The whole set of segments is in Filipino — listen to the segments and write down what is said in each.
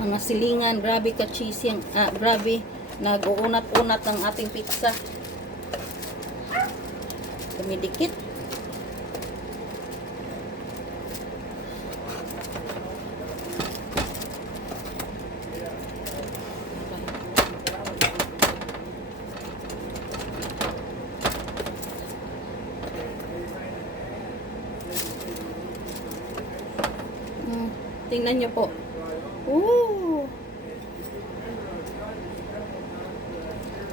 Mga silingan, grabe ka cheesy ang grabe nag-uunat-unat ang ating pizza. Dumidikit. Tingnan nyo po. Ooh.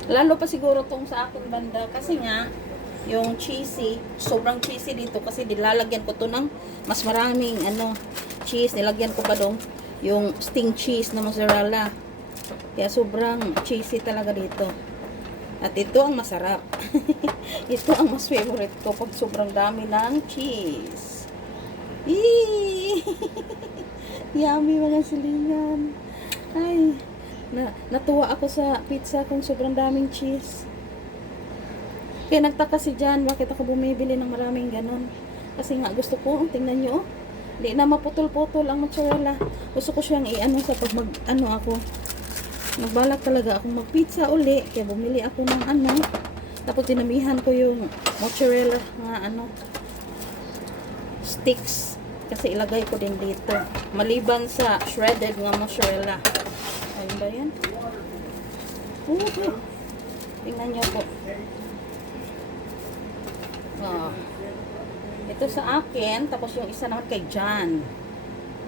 Lalo pa siguro tong sa aking banda kasi nga yung cheesy, sobrang cheesy dito kasi nilalagyan ko to ng mas maraming cheese, nilagyan ko pa dong yung sting cheese na mozzarella. Kaya sobrang cheesy talaga dito. At ito ang masarap. Ito ang mas favorite ko pag sobrang dami ng cheese. Eee! Yummy mga silingan. Ay, natuwa ako sa pizza kung sobrang daming cheese. Kaya nagtaka si Jan, bakit ako bumibili ng maraming ganon. Kasi nga gusto ko, tingnan nyo, hindi na maputol-putol ang mozzarella. Gusto ko siyang sa pag ako. Nagbalak talaga akong magpizza uli. Kaya bumili ako ng tapos dinamihan ko yung mozzarella nga sticks. Kasi ilagay ko din dito. Maliban sa shredded nga mozzarella. Ayun ba yan? Okay. Tingnan nyo po. Oh. Ito sa akin. Tapos yung isa naman kay Jan.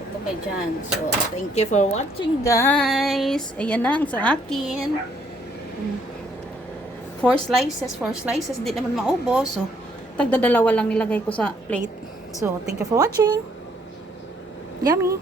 Ito kay Jan. So, thank you for watching guys. Ayan na ang sa akin. 4 slices. 4 slices. Hindi naman maubos. So, tagdadalawa lang nilagay ko sa plate. So, thank you for watching. Yummy!